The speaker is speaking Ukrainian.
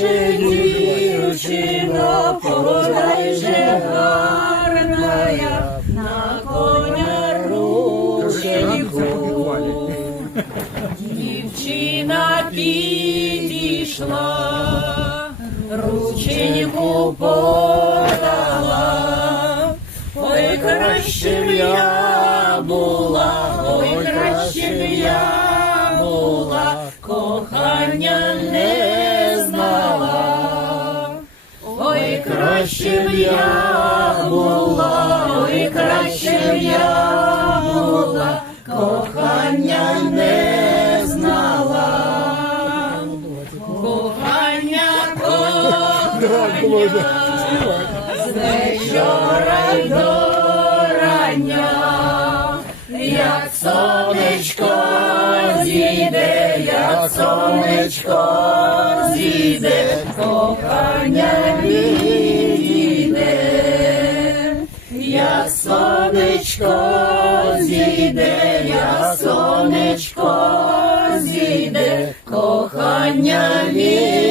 же дівчина, подай же гарна, на коня рученьку. Дівчина підійшла, рученьку подала, ой, краще б я була, ой, краще б я була, кохання не Ой, краще б я була, ой, краще б я була, кохання не знала. Кохання, кохання, з вечора до рання, як сонечко зійде, як сонечко зійде, кохання сонечко зійде, як сонечко зійде, кохання відійде.